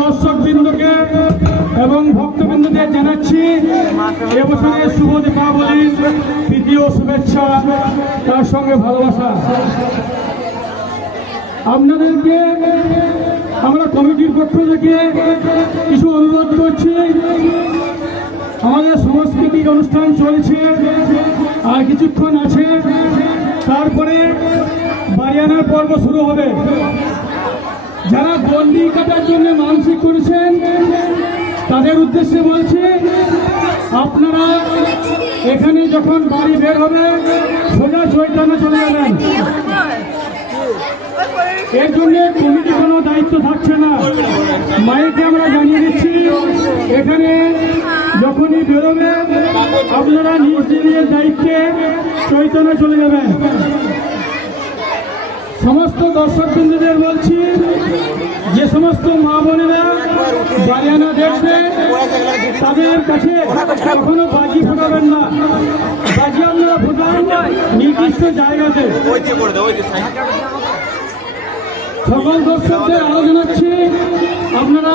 দর্শকবৃন্দকে এবং ভক্তবৃন্দদের জানাচ্ছি এবছরের শুভ দীপাবলির তৃতীয় শুভেচ্ছা, তার সঙ্গে ভালোবাসা। আপনাদেরকে আমরা কমিটির পক্ষ থেকে কিছু অনুরোধ করছি। আমাদের সাংস্কৃতিক অনুষ্ঠান চলছে, আর কিছুক্ষণ আছে, তারপরে বাড়িয়ানার পর্ব শুরু হবে। যারা গন্ডি কাটার জন্য মানসিক করেছেন তাদের উদ্দেশ্যে বলছি, আপনারা এখানে যখন বাড়ি বের হবে সোজা চৈতন্য চলে যাবেন। এর জন্য কমিটি কোনো দায়িত্ব থাকছে না। মাইকে আমরা জানিয়ে দিচ্ছি, এখানে যখনই বেরোবে আপনারা নিজ নিজের দায়িত্বে চৈতন্য চলে যাবেন। সমস্ত দর্শকবৃন্দদের বলছি, যে সমস্ত মা বোনেরা বাড়িয়ানা দেখবে তাদের কাছে কখনো বাজি ফোটাবেন না। বাজি আপনারা ফোটান নির্দিষ্ট জায়গাতে। সকল দর্শকদের আলো জানাচ্ছি, আপনারা